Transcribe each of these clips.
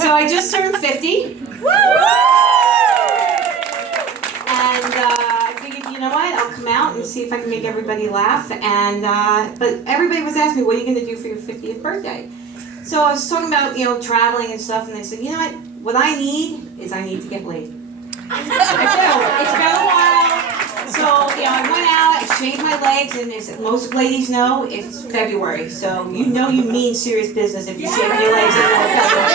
So I just turned 50. And I figured, you know what, I'll come out and see if I can make everybody laugh. And but everybody was asking me, what are you going to do for your 50th birthday? So I was talking about, traveling and stuff, and they said, you know what I need is I need to get laid. I do. It's been a while. So, I went out, I shaved my legs, and as most ladies know, it's February. So you mean serious business if you're shaving your legs in the middle of February.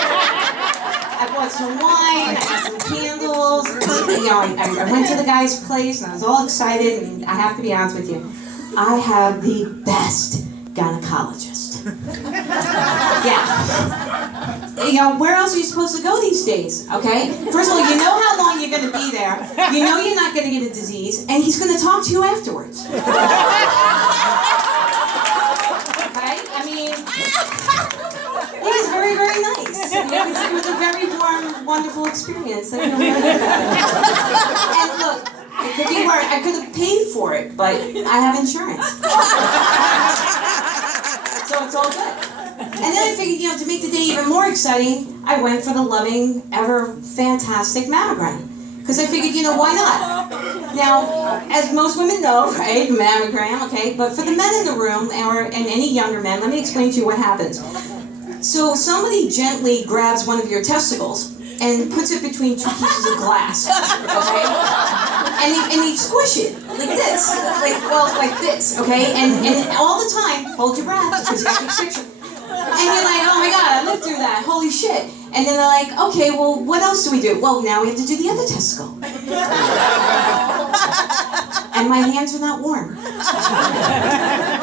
I bought some wine, I got some candles. I went to the guy's place, and I was all excited, and I have to be honest with you, I have the best gynecologist. Yeah. Where else are you supposed to go these days, okay? First of all, you know how long you're going to be there. You know you're not going to get a disease, and he's going to talk to you afterwards. Okay? I mean, it was very, very nice. It was a very warm, wonderful experience. And look, it could be worse. I could have paid for it, but I have insurance. So it's all good. And then I figured, to make the day even more exciting, I went for the loving, ever fantastic mammogram. Because I figured, why not? Now, as most women know, right, mammogram, okay, but for the men in the room, and any younger men, let me explain to you what happens. So somebody gently grabs one of your testicles and puts it between two pieces of glass, okay? And they squish it, like this, like this, okay? And all the time, hold your breath, because you have to picture. And you're like, oh my God, I lived through that, holy shit. And then they're like, okay, well, what else do we do? Well, now we have to do the other testicle. And my hands are not warm.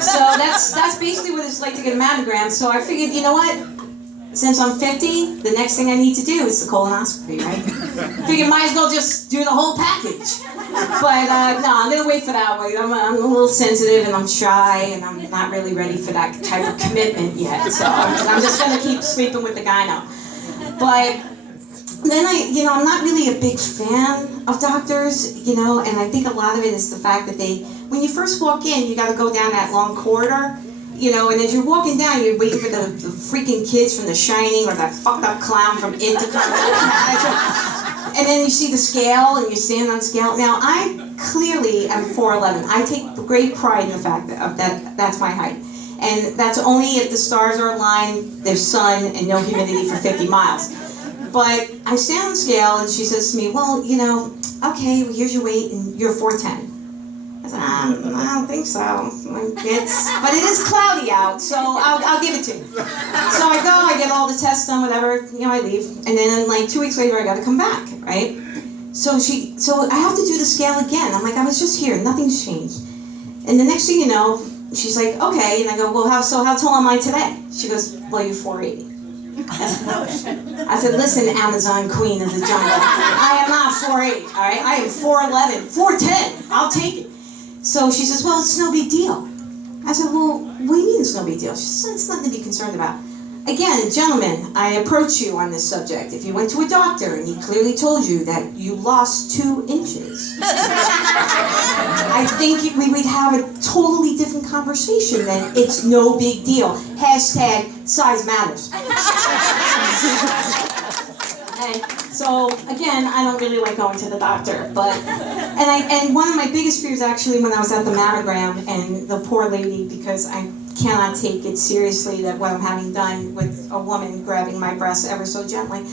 So that's basically what it's like to get a mammogram. So I figured, you know what? Since I'm 50, the next thing I need to do is the colonoscopy, right? I figured might as well just do the whole package. But no, I'm going to wait for that one. I'm a little sensitive and I'm shy and I'm not really ready for that type of commitment yet. So I'm just going to keep sleeping with the gyno. But then I'm not really a big fan of doctors, and I think a lot of it is the fact that when you first walk in, you got to go down that long corridor. And as you're walking down, you're waiting for the freaking kids from The Shining or that fucked up clown from It to come. And then you see the scale, and you stand on the scale. Now, I clearly am 4'11". I take great pride in the fact that that's my height. And that's only if the stars are aligned, there's sun, and no humidity for 50 miles. But I stand on the scale, and she says to me, well, okay, well, here's your weight, and you're 4'10". I said, I don't think so. But it is cloudy out, so I'll give it to you. So I go, I get all the tests done, whatever, I leave. And then like 2 weeks later, I got to come back, right? So I have to do the scale again. I'm like, I was just here, nothing's changed. And the next thing you know, she's like, okay. And I go, well, how tall am I today? She goes, well, you're 4'8". I said, listen, Amazon queen of the jungle. I am not 4'8", all right? I am 4'11", 4'10". I'll take it. So she says, well, it's no big deal. I said, well, what do you mean it's no big deal? She says, it's nothing to be concerned about. Again, gentlemen, I approach you on this subject. If you went to a doctor and he clearly told you that you lost 2 inches, I think we would have a totally different conversation than it's no big deal. # size matters. And so, again, I don't really like going to the doctor, and one of my biggest fears actually when I was at the mammogram and the poor lady, because I cannot take it seriously that what I'm having done with a woman grabbing my breasts ever so gently,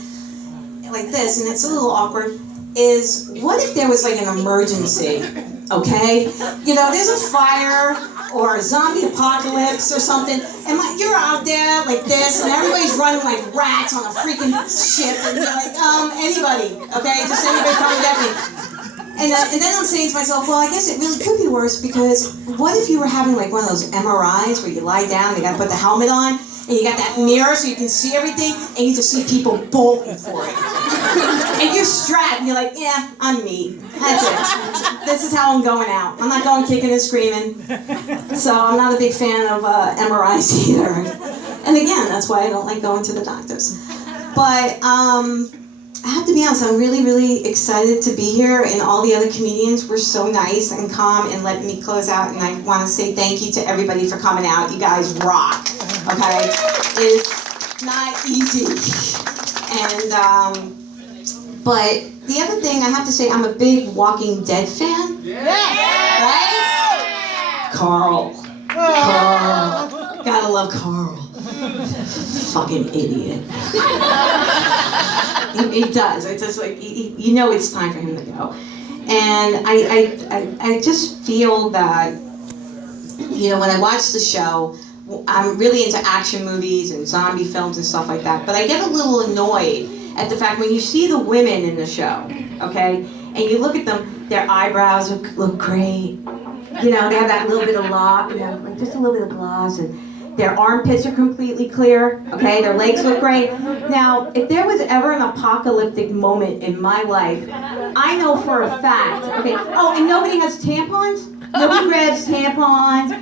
like this, and it's a little awkward, is what if there was like an emergency, okay? There's a fire or a zombie apocalypse or something, and you're out there like this, and everybody's running like rats on a freaking ship, and you're like, anybody, okay? Just anybody come and get me. And then I'm saying to myself, well, I guess it really could be worse, because what if you were having like one of those MRIs where you lie down, you gotta put the helmet on, and you got that mirror so you can see everything, and you just see people bolting for it. And you're strapped, and you're like, yeah, I'm me. That's it. This is how I'm going out. I'm not going kicking and screaming. So I'm not a big fan of MRIs either. And again, that's why I don't like going to the doctors. But I have to be honest, I'm really, really excited to be here, and all the other comedians were so nice and calm and letting me close out, and I want to say thank you to everybody for coming out. You guys rock, okay? It's not easy. And but the other thing I have to say, I'm a big Walking Dead fan. Right? Carl. Gotta love Carl. Fucking idiot. He does. It's just like you know it's time for him to go. And I just feel that, you know, when I watch the show, I'm really into action movies and zombie films and stuff like that, but I get a little annoyed at the fact when you see the women in the show, okay, and you look at them, their eyebrows look great, you know, they have that little bit of lock, you know, like just a little bit of gloss, and their armpits are completely clear, okay, their legs look great. Now, if there was ever an apocalyptic moment in my life, I know for a fact, okay, oh, and nobody has tampons? Nobody grabs tampons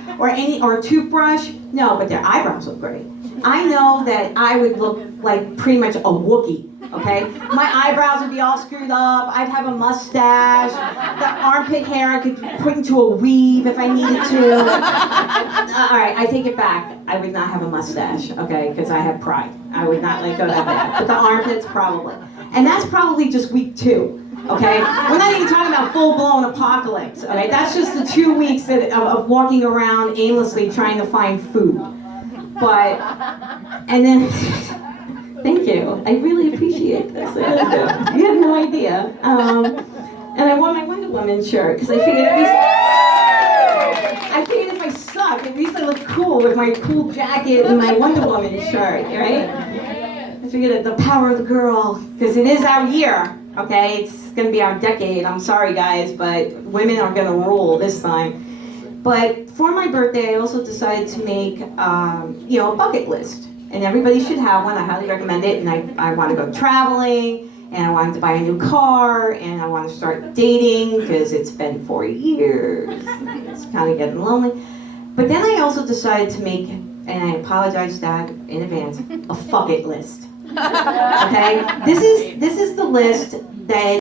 or a toothbrush? No, but their eyebrows look great. I know that I would look like pretty much a Wookiee, okay? My eyebrows would be all screwed up. I'd have a mustache. The armpit hair I could put into a weave if I needed to. All right, I take it back. I would not have a mustache, okay, because I have pride. I would not let go that bad. But the armpits, probably. And that's probably just week 2. Okay, we're not even talking about full-blown apocalypse. Okay, that's just the 2 weeks of walking around aimlessly trying to find food. But, and then, thank you. I really appreciate this. I really do. You have no idea. And I wore my Wonder Woman shirt because I figured if I suck, at least I look cool with my cool jacket and my Wonder Woman shirt, right? I figured that the power of the girl, because it is our year. Okay, it's going to be our decade. I'm sorry, guys, but women are going to rule this time. But for my birthday, I also decided to make, you know, a bucket list. And everybody should have one. I highly recommend it. And I want to go traveling, and I wanted to buy a new car, and I want to start dating because it's been 4 years. It's kind of getting lonely. But then I also decided to make, and I apologize, Dad, in advance, a fuck it list. Okay, this is the list that